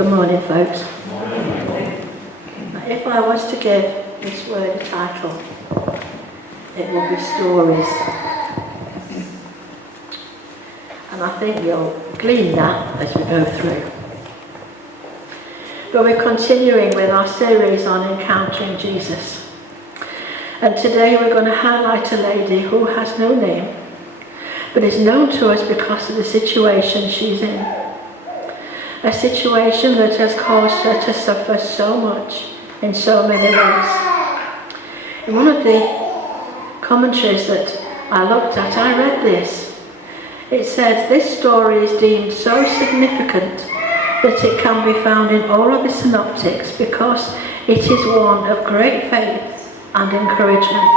Good morning, folks. If I was to give this word a title, it will be stories. And I think you'll glean that as we go through. But we're continuing with our series on encountering Jesus. And today we're going to highlight a lady who has no name, but is known to us because of the situation she's in. A situation that has caused her to suffer so much in so many ways. In one of the commentaries that I looked at, I read this. It said, this story is deemed so significant that it can be found in all of the synoptics because it is one of great faith and encouragement.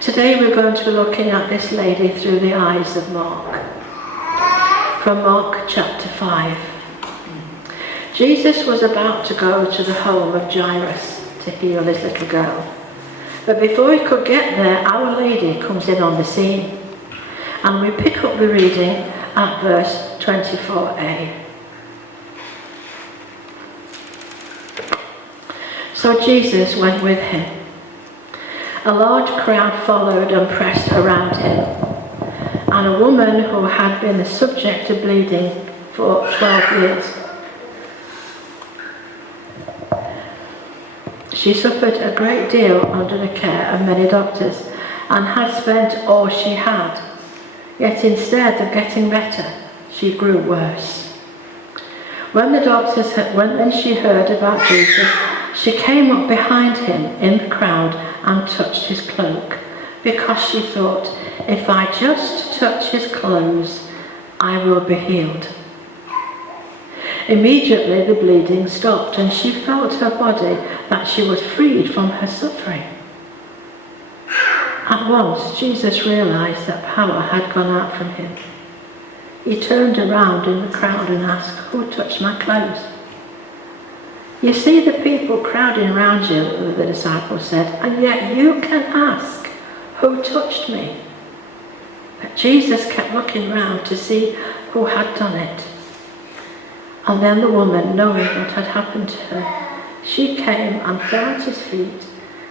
Today we're going to be looking at this lady through the eyes of Mark. From Mark chapter 5. Jesus was about to go to the home of Jairus to heal his little girl. But before he could get there, Our Lady comes in on the scene. And we pick up the reading at verse 24a. So Jesus went with him. A large crowd followed and pressed around him. And a woman who had been the subject of bleeding for 12 years. She suffered a great deal under the care of many doctors and had spent all she had. Yet instead of getting better, she grew worse. When she heard about Jesus, she came up behind him in the crowd and touched his cloak, because she thought, if I just touch his clothes, I will be healed. Immediately the bleeding stopped and she felt her body that she was freed from her suffering. At once Jesus realized that power had gone out from him. He turned around in the crowd and asked, who touched my clothes? You see the people crowding around you, the disciples said, and yet you can ask, who touched me? But Jesus kept looking round to see who had done it. And then the woman, knowing what had happened to her, she came and fell at his feet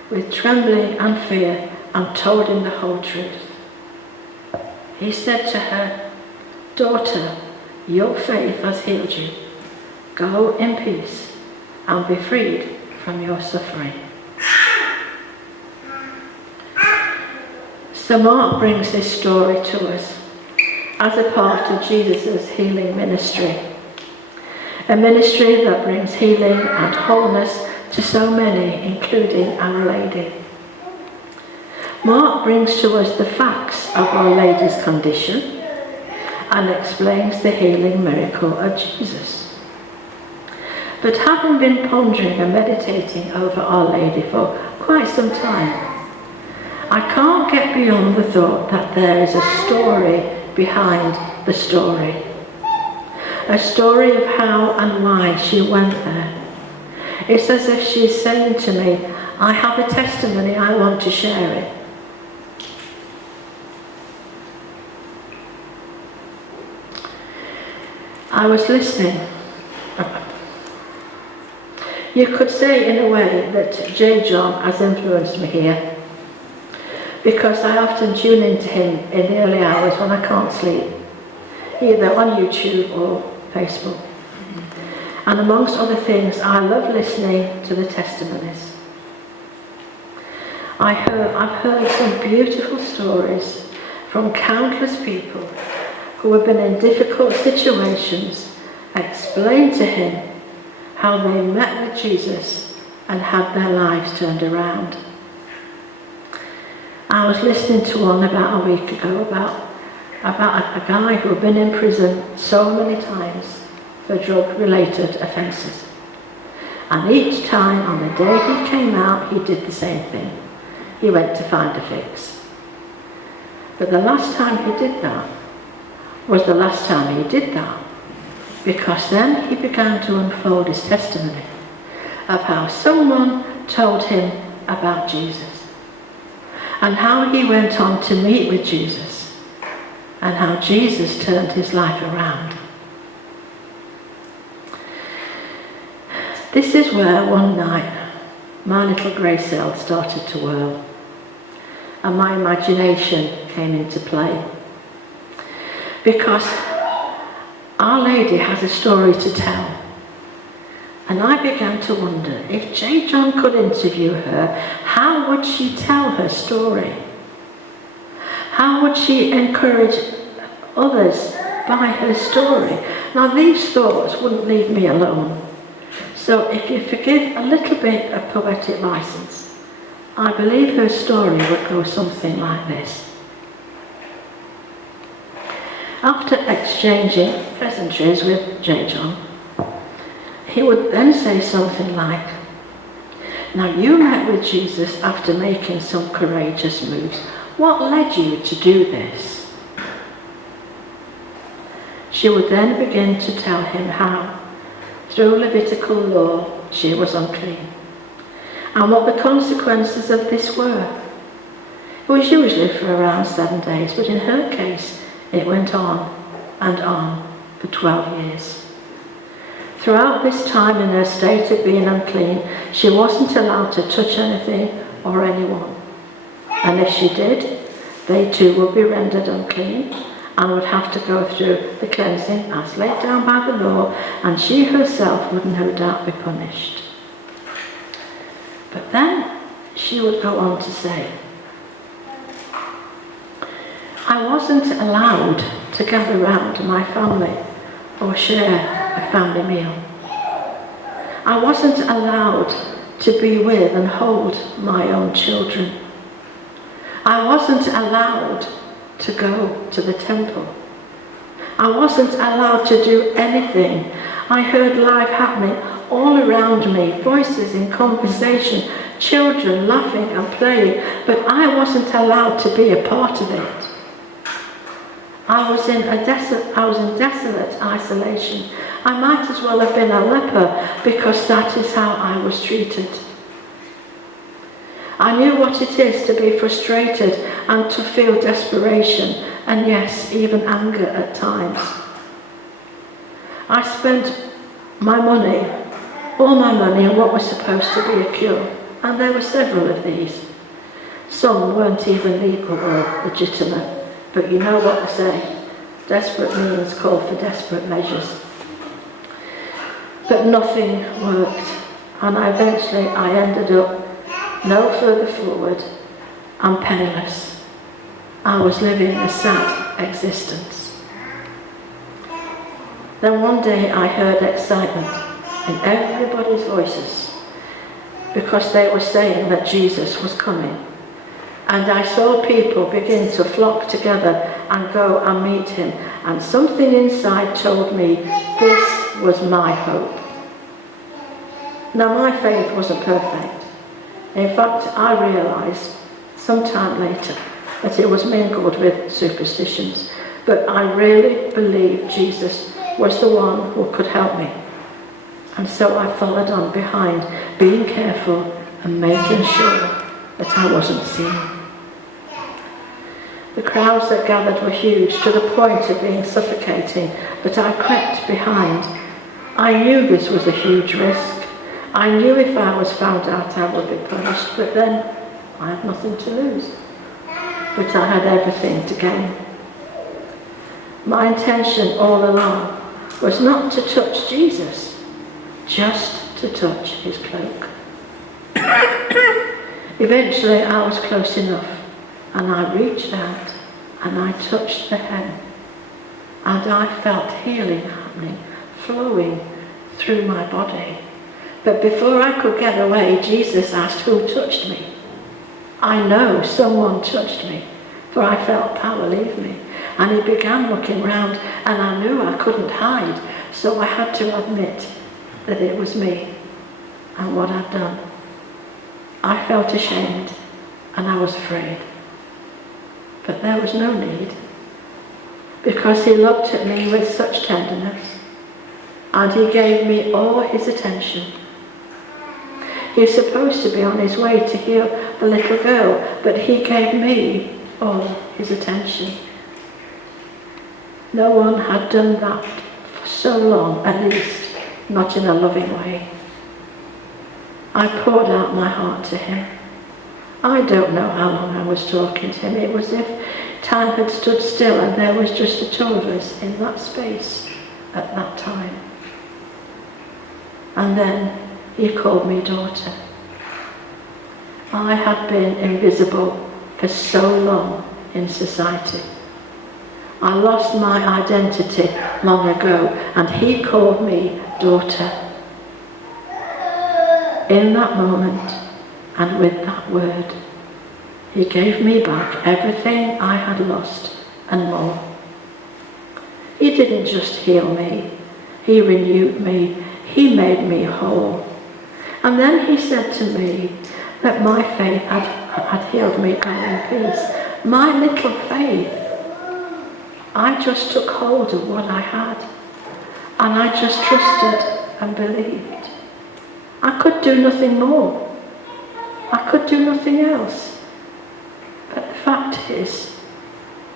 with trembling and fear and told him the whole truth. He said to her, daughter, your faith has healed you. Go in peace and be freed from your suffering. So Mark brings this story to us as a part of Jesus' healing ministry. A ministry that brings healing and wholeness to so many, including Our Lady. Mark brings to us the facts of Our Lady's condition and explains the healing miracle of Jesus. But having been pondering and meditating over Our Lady for quite some time, I can't get beyond the thought that there is a story behind the story. A story of how and why she went there. It's as if she's saying to me, I have a testimony, I want to share it. I was listening. You could say in a way that J. John has influenced me here, because I often tune into him in the early hours when I can't sleep, either on YouTube or Facebook. And amongst other things, I love listening to the testimonies. I've heard some beautiful stories from countless people who have been in difficult situations, explain to him how they met with Jesus and had their lives turned around. I was listening to one about a week ago about a guy who had been in prison so many times for drug-related offences. And each time, on the day he came out, he did the same thing. He went to find a fix. But the last time he did that was the last time he did that, because then he began to unfold his testimony of how someone told him about Jesus, and how he went on to meet with Jesus, and how Jesus turned his life around. This is where one night my little grey cell started to whirl and my imagination came into play. Because Our Lady has a story to tell. And I began to wonder, if J. John could interview her, how would she tell her story? How would she encourage others by her story? Now these thoughts wouldn't leave me alone. So if you forgive a little bit of poetic license, I believe her story would go something like this. After exchanging pleasantries with J. John, he would then say something like, "Now you met with Jesus after making some courageous moves. What led you to do this?" She would then begin to tell him how, through Levitical law, she was unclean, and what the consequences of this were. It was usually for around 7 days, but in her case, it went on and on for 12 years. Throughout this time, in her state of being unclean, she wasn't allowed to touch anything or anyone. And if she did, they too would be rendered unclean and would have to go through the cleansing as laid down by the law, and she herself would no doubt be punished. But then she would go on to say, "I wasn't allowed to gather round my family or share a family meal. I wasn't allowed to be with and hold my own children. I wasn't allowed to go to the temple. I wasn't allowed to do anything. I heard life happening all around me, voices in conversation, children laughing and playing, but I wasn't allowed to be a part of it. I was in desolate isolation. I might as well have been a leper, because that is how I was treated. I knew what it is to be frustrated and to feel desperation, and yes, even anger at times. I spent all my money on what was supposed to be a cure, and there were several of these. Some weren't even legal or legitimate. But you know what they say, desperate means call for desperate measures. But nothing worked, and eventually I ended up no further forward and penniless. I was living a sad existence. Then one day I heard excitement in everybody's voices because they were saying that Jesus was coming. And I saw people begin to flock together and go and meet him. And something inside told me this was my hope. Now my faith wasn't perfect. In fact, I realised sometime later that it was mingled with superstitions. But I really believed Jesus was the one who could help me. And so I followed on behind, being careful and making sure that I wasn't seen. The crowds that gathered were huge, to the point of being suffocating, but I crept behind. I knew this was a huge risk. I knew if I was found out I would be punished, but then I had nothing to lose. But I had everything to gain. My intention all along was not to touch Jesus, just to touch his cloak. Eventually I was close enough, and I reached out and I touched the hem, and I felt healing happening, flowing through my body. But before I could get away, Jesus asked who touched me. I know someone touched me, for I felt power leave me. And he began looking round, and I knew I couldn't hide, so I had to admit that it was me and what I'd done. I felt ashamed and I was afraid. But there was no need, because he looked at me with such tenderness, and he gave me all his attention. He was supposed to be on his way to heal the little girl, but he gave me all his attention. No one had done that for so long, at least not in a loving way. I poured out my heart to him. I don't know how long I was talking to him. It was as if time had stood still and there was just the two of us in that space at that time. And then he called me daughter. I had been invisible for so long in society. I lost my identity long ago, and he called me daughter. In that moment, and with that word, he gave me back everything I had lost and more. He didn't just heal me, he renewed me, he made me whole. And then he said to me that my faith had healed me. Go in peace. My little faith, I just took hold of what I had, and I just trusted and believed. I could do nothing more. I could do nothing else. But the fact is,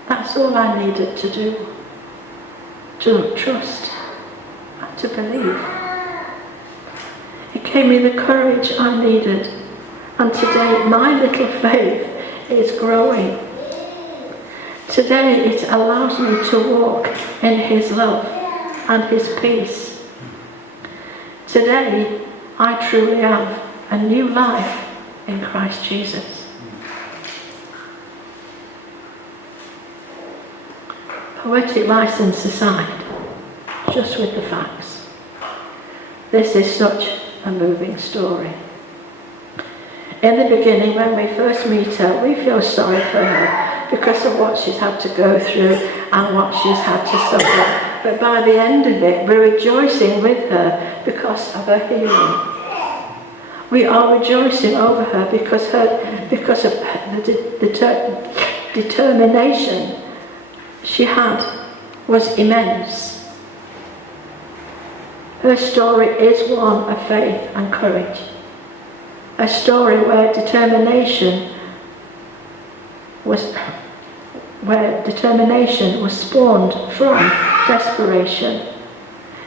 that's all I needed to do. To trust and to believe. It gave me the courage I needed. And today, my little faith is growing. Today, it allows me to walk in his love and his peace. Today, I truly have a new life in Christ Jesus. Poetic license aside, just with the facts. This is such a moving story. In the beginning, when we first meet her, we feel sorry for her because of what she's had to go through and what she's had to suffer. But by the end of it, we're rejoicing with her because of her healing. We are rejoicing over her because of the determination she had was immense. Her story is one of faith and courage. A story where determination was spawned from desperation.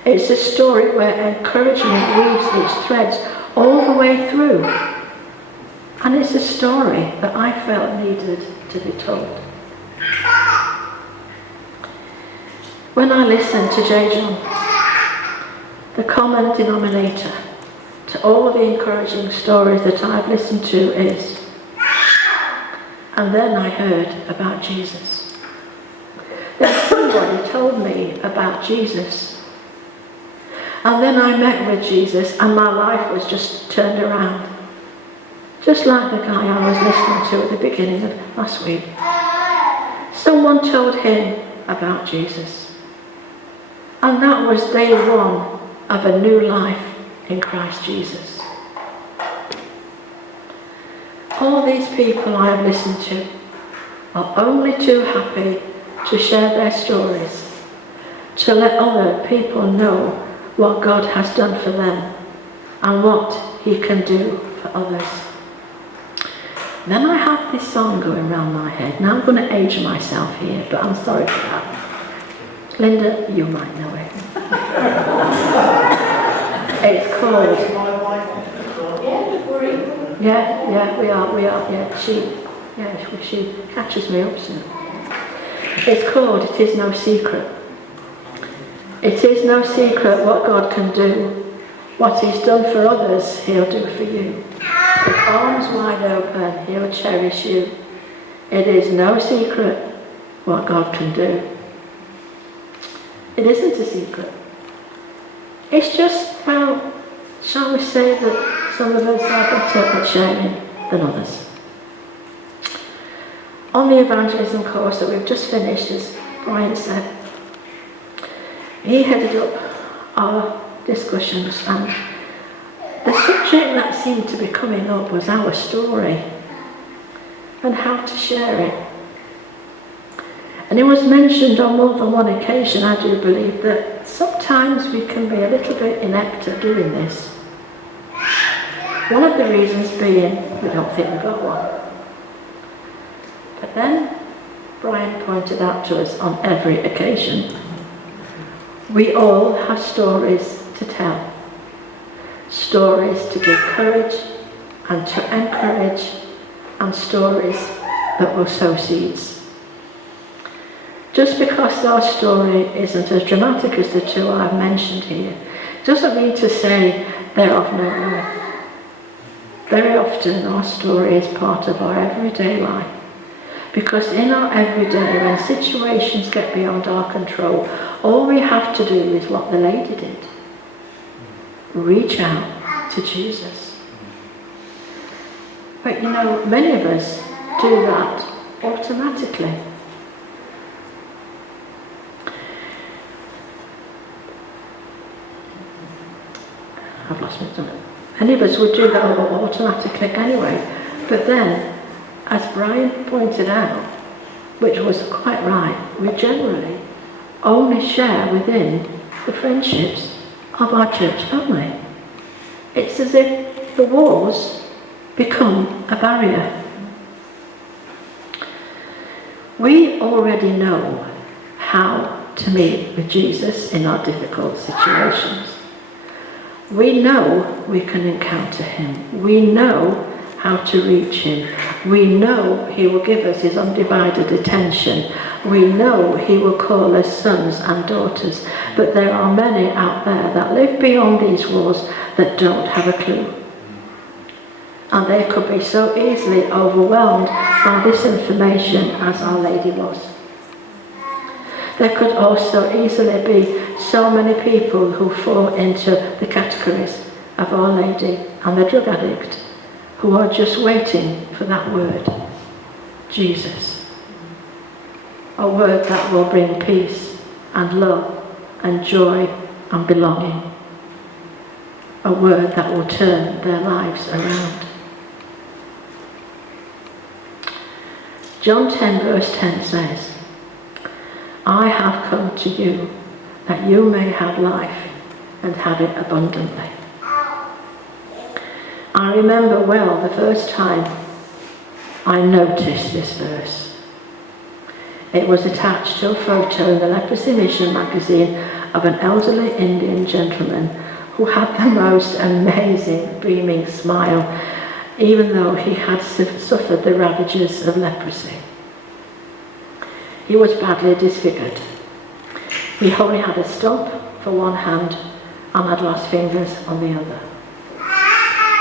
It's a story where encouragement weaves its threads all the way through. And it's a story that I felt needed to be told. When I listen to J. John, the common denominator to all the encouraging stories that I've listened to is, and then I heard about Jesus. Then somebody told me about Jesus. And then I met with Jesus and my life was just turned around. Just like the guy I was listening to at the beginning of last week. Someone told him about Jesus. And that was day one of a new life in Christ Jesus. All these people I have listened to are only too happy to share their stories, to let other people know what God has done for them and what he can do for others. Then I have this song going around my head. Now I'm going to age myself here, but I'm sorry for that. Linda, you might know it. It's called... Yeah, we are. Yeah, she catches me up soon. It's called It Is No Secret. It is no secret what God can do. What he's done for others, he'll do for you. With arms wide open, he'll cherish you. It is no secret what God can do. It isn't a secret. It's just, well, shall we say that some of us are better at sharing than others. On the evangelism course that we've just finished, as Brian said, he headed up our discussions, and the subject that seemed to be coming up was our story and how to share it. And it was mentioned on more than one occasion, I do believe, that sometimes we can be a little bit inept at doing this. One of the reasons being we don't think we've got one. But then Brian pointed out to us on every occasion, we all have stories to tell. stories to give courage and to encourage, and stories that will sow seeds. Just because our story isn't as dramatic as the two I've mentioned here, doesn't mean to say they're of no worth. Very often our story is part of our everyday life, because in our everyday, when situations get beyond our control, all we have to do is what the lady did. Reach out to Jesus. But you know, many of us do that automatically. I've lost my thought. Many of us would do that automatically anyway. But then, as Brian pointed out, which was quite right, we generally only share within the friendships of our church family. It's as if the walls become a barrier. We already know how to meet with Jesus in our difficult situations. We know we can encounter him. We know how to reach him. We know he will give us his undivided attention. We know he will call us sons and daughters. But there are many out there that live beyond these walls that don't have a clue. And they could be so easily overwhelmed by this information as Our Lady was. There could also easily be so many people who fall into the categories of Our Lady and the drug addict, who are just waiting for that word, Jesus. A word that will bring peace and love and joy and belonging. A word that will turn their lives around. John 10 verse 10 says, I have come to you that you may have life and have it abundantly. I remember well the first time I noticed this verse. It was attached to a photo in the Leprosy Mission magazine of an elderly Indian gentleman who had the most amazing beaming smile, even though he had suffered the ravages of leprosy. He was badly disfigured. He only had a stump for one hand and had lost fingers on the other.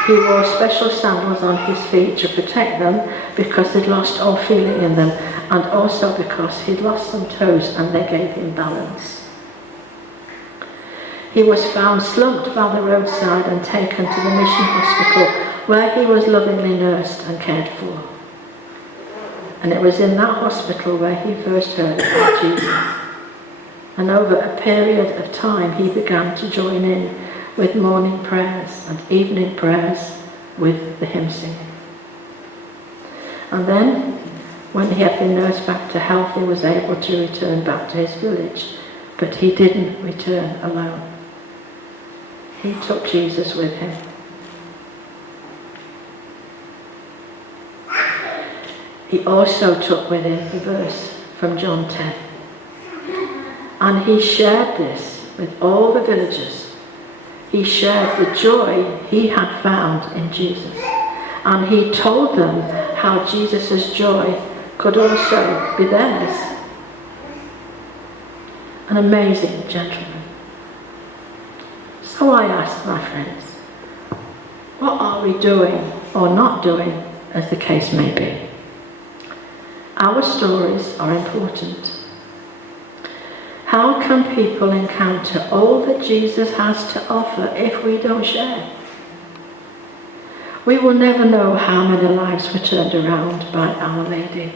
He wore special sandals on his feet to protect them because he'd lost all feeling in them, and also because he'd lost some toes and they gave him balance. He was found slumped by the roadside and taken to the mission hospital, where he was lovingly nursed and cared for. And it was in that hospital where he first heard about Jesus. And over a period of time he began to join in with morning prayers and evening prayers with the hymn singing. And then, when he had been nursed back to health, he was able to return back to his village. But he didn't return alone. He took Jesus with him. He also took with him the verse from John 10. And he shared this with all the villagers. He shared the joy he had found in Jesus. And he told them how Jesus' joy could also be theirs. An amazing gentleman. So I ask my friends, what are we doing or not doing, as the case may be? Our stories are important. How can people encounter all that Jesus has to offer if we don't share? We will never know how many lives were turned around by Our Lady.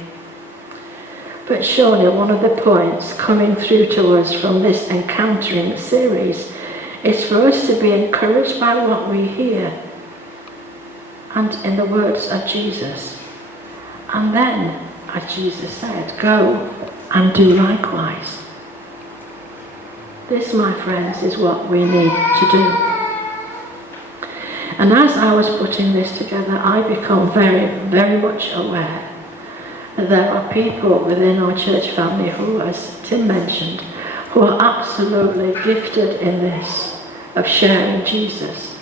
But surely one of the points coming through to us from this Encountering series is for us to be encouraged by what we hear and in the words of Jesus. And then, as Jesus said, go and do likewise. This, my friends, is what we need to do. And as I was putting this together, I become very, very much aware that there are people within our church family who, as Tim mentioned, who are absolutely gifted in this, of sharing Jesus.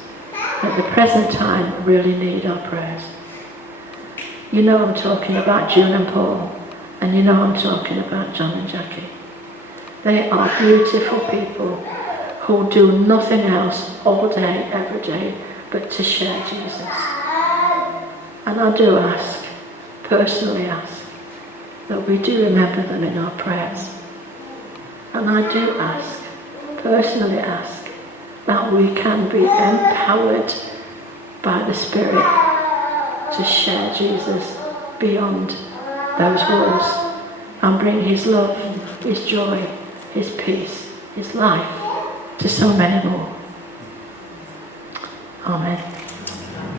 at the present time really need our prayers. You know I'm talking about June and Paul, and you know I'm talking about John and Jackie. They are beautiful people who do nothing else all day, every day, but to share Jesus. And I do ask, personally ask, that we do remember them in our prayers. And I do ask, personally ask, that we can be empowered by the Spirit to share Jesus beyond those walls and bring his love, his joy, his peace, his life to so many more. Amen.